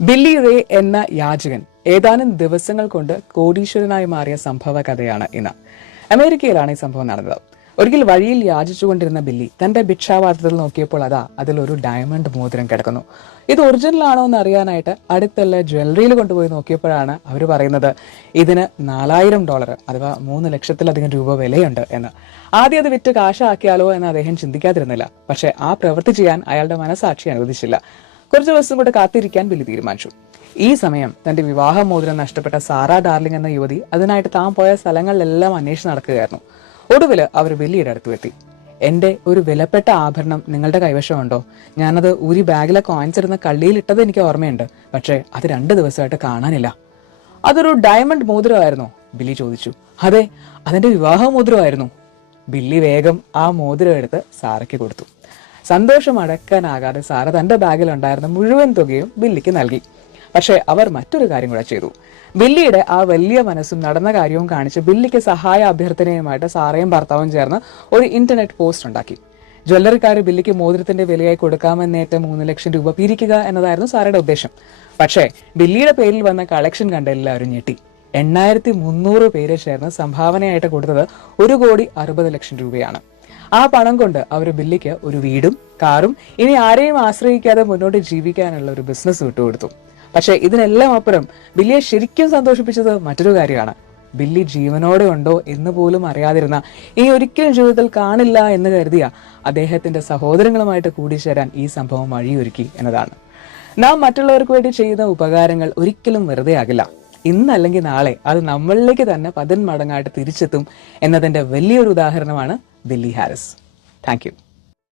Billy ray എന്ന യാചകൻ ഏതാനും ദിവസങ്ങൾ കൊണ്ട് കോടീശ്വരനായി മാറിയ സംഭവ കഥയാണ് ഇന്ന്. അമേരിക്കയിലാണ് ഈ സംഭവം നടന്നത്. ഒരിക്കൽ വഴിയിൽ യാചിച്ചുകൊണ്ടിരുന്ന ബില്ലി തന്റെ ഭിക്ഷാപാത്രത്തിൽ നോക്കിയപ്പോൾ അതിലൊരു ഡയമണ്ട് മോതിരം കിടക്കുന്നു. ഇത് ഒറിജിനൽ ആണോ എന്ന് അറിയാനായിട്ട് അടുത്തുള്ള ജ്വല്ലറിയിൽ കൊണ്ടുപോയി നോക്കിയപ്പോഴാണ് അവർ പറയുന്നത് ഇതിന് $4000 അഥവാ 3 ലക്ഷത്തിലധികം രൂപ വിലയുണ്ട് എന്ന്. ആദ്യം അത് വിറ്റ് കാശാക്കിയാലോ എന്ന് അദ്ദേഹം ചിന്തിക്കാതിരുന്നില്ല. പക്ഷെ ആ പ്രവൃത്തി ചെയ്യാൻ അയാളുടെ മനസാക്ഷി അനുവദിച്ചില്ല. കുറച്ചു ദിവസം കൂടെ കാത്തിരിക്കാൻ ബില്ലി തീരുമാനിച്ചു. ഈ സമയം തന്റെ വിവാഹ മോതിരം നഷ്ടപ്പെട്ട സാറ ഡാർലിംഗ് എന്ന യുവതി അതിനായിട്ട് താൻ പോയ സ്ഥലങ്ങളിലെല്ലാം അന്വേഷിച്ച് നടക്കുകയായിരുന്നു. ഒടുവിൽ അവർ ബില്ലിയുടെ അടുത്തെത്തി. എന്റെ ഒരു വിലപ്പെട്ട ആഭരണം നിങ്ങളുടെ കൈവശമുണ്ടോ? ഞാനത് ഊരി ബാഗിലെ കോയിൻസ് ഇരുന്ന കള്ളിയിൽ ഇട്ടത് എനിക്ക് ഓർമ്മയുണ്ട്. പക്ഷേ അത് 2 ദിവസമായിട്ട് കാണാനില്ല. അതൊരു ഡയമണ്ട് മോതിരമായിരുന്നോ? ബില്ലി ചോദിച്ചു. അതെ, അതെന്റെ വിവാഹ മോതിരമായിരുന്നു. ബില്ലി വേഗം ആ മോതിരം എടുത്ത് സാറയ്ക്ക് കൊടുത്തു. സന്തോഷം അടക്കാനാകാതെ സാറ തന്റെ ബാഗിൽ ഉണ്ടായിരുന്ന മുഴുവൻ തുകയും ബില്ലിക്ക് നൽകി. പക്ഷെ അവർ മറ്റൊരു കാര്യം കൂടെ ചെയ്തു. ബില്ലിയുടെ ആ വലിയ മനസ്സും നടന്ന കാര്യവും കാണിച്ച് ബില്ലിക്ക് സഹായ അഭ്യർത്ഥനയുമായിട്ട് സാറയും ഭർത്താവും ചേർന്ന് ഒരു ഇന്റർനെറ്റ് പോസ്റ്റ് ഉണ്ടാക്കി. ജ്വല്ലറിക്കാർ ബില്ലിക്ക് മോതിരത്തിന്റെ വിലയായി കൊടുക്കാമെന്നേറ്റ് 3 ലക്ഷം രൂപ പിരിക്കുക എന്നതായിരുന്നു സാറയുടെ ഉദ്ദേശം. പക്ഷേ ബില്ലിയുടെ പേരിൽ വന്ന കളക്ഷൻ കണ്ട് എല്ലാവരും ഞെട്ടി. 8300 പേര് ചേർന്ന് സംഭാവനയായിട്ട് കൊടുത്തത് 1,60,00,000 രൂപയാണ്. ആ പണം കൊണ്ട് അവർ ബില്ലിക്ക് ഒരു വീടും കാറും ഇനി ആരെയും ആശ്രയിക്കാതെ മുന്നോട്ട് ജീവിക്കാനുള്ള ഒരു ബിസിനസ് വിട്ടുകൊടുത്തു. പക്ഷെ ഇതിനെല്ലാം അപ്പുറം ബില്ലിയെ ശരിക്കും സന്തോഷിപ്പിച്ചത് മറ്റൊരു കാര്യമാണ്. ബില്ലി ജീവനോടെ ഉണ്ടോ എന്ന് പോലും അറിയാതിരുന്ന, ഇനി ഒരിക്കലും ജീവിതത്തിൽ കാണില്ല എന്ന് കരുതിയ അദ്ദേഹത്തിന്റെ സഹോദരങ്ങളുമായിട്ട് കൂടിച്ചേരാൻ ഈ സംഭവം വഴിയൊരുക്കി എന്നതാണ്. നാം മറ്റുള്ളവർക്ക് വേണ്ടി ചെയ്യുന്ന ഉപകാരങ്ങൾ ഒരിക്കലും വെറുതെ ആകില്ല. ഇന്നല്ലെങ്കിൽ നാളെ അത് നമ്മളിലേക്ക് തന്നെ 10 മടങ്ങായിട്ട് തിരിച്ചെത്തും എന്നതിന്റെ വലിയൊരു ഉദാഹരണമാണ് ബില്ലി ഹാരിസ്. Thank you.